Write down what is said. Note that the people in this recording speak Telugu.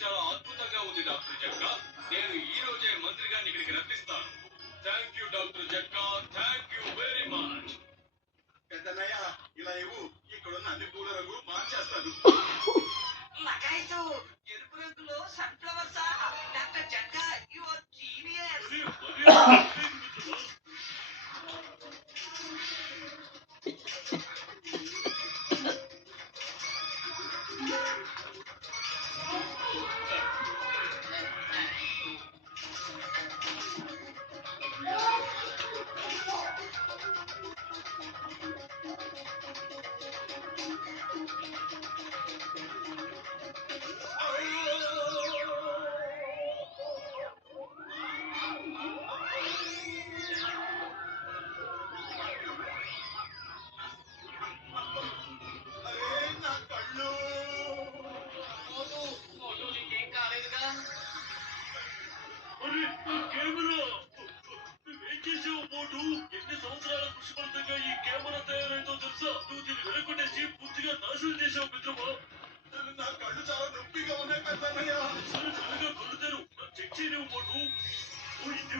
చాలా అద్భుతంగా ఉంది డాక్టర్ జక్క. నేను ఈ రోజే మంత్రి గారిని ఇక్కడికి రప్పిస్తాను. Thank you doctor Jakka, thank you very much. పెద్దన్నయ్య ఇలా ఇవ్వు, ఇక్కడున్న అన్ని పూల రంగు మార్చేస్తాను. లగాయతు ఎరుపు రంగులో సన్ఫ్లవర్సా? Doctor Jakka, you are genius. అరే నా కళ్ళు! మోటు నీకేం కాలేదుగా? అరే కెమెరా నువ్వేం చేసావు మోటు? ఎన్ని సంవత్సరాల కృషి ఫలితంగా ఈ కెమెరా తయారైందో తెలుసా? నువ్వు దీన్ని వెనకొట్టేసి పూర్తిగా నాశనం చేసావు మిత్రమా. నా కళ్ళు చాలా నొప్పిగా ఉన్నాయి పెద్దన్నయ్య. సరే త్వరగా కళ్ళు తెరు, చెక్ చేయలేవు మోటు. ఓ, ఇది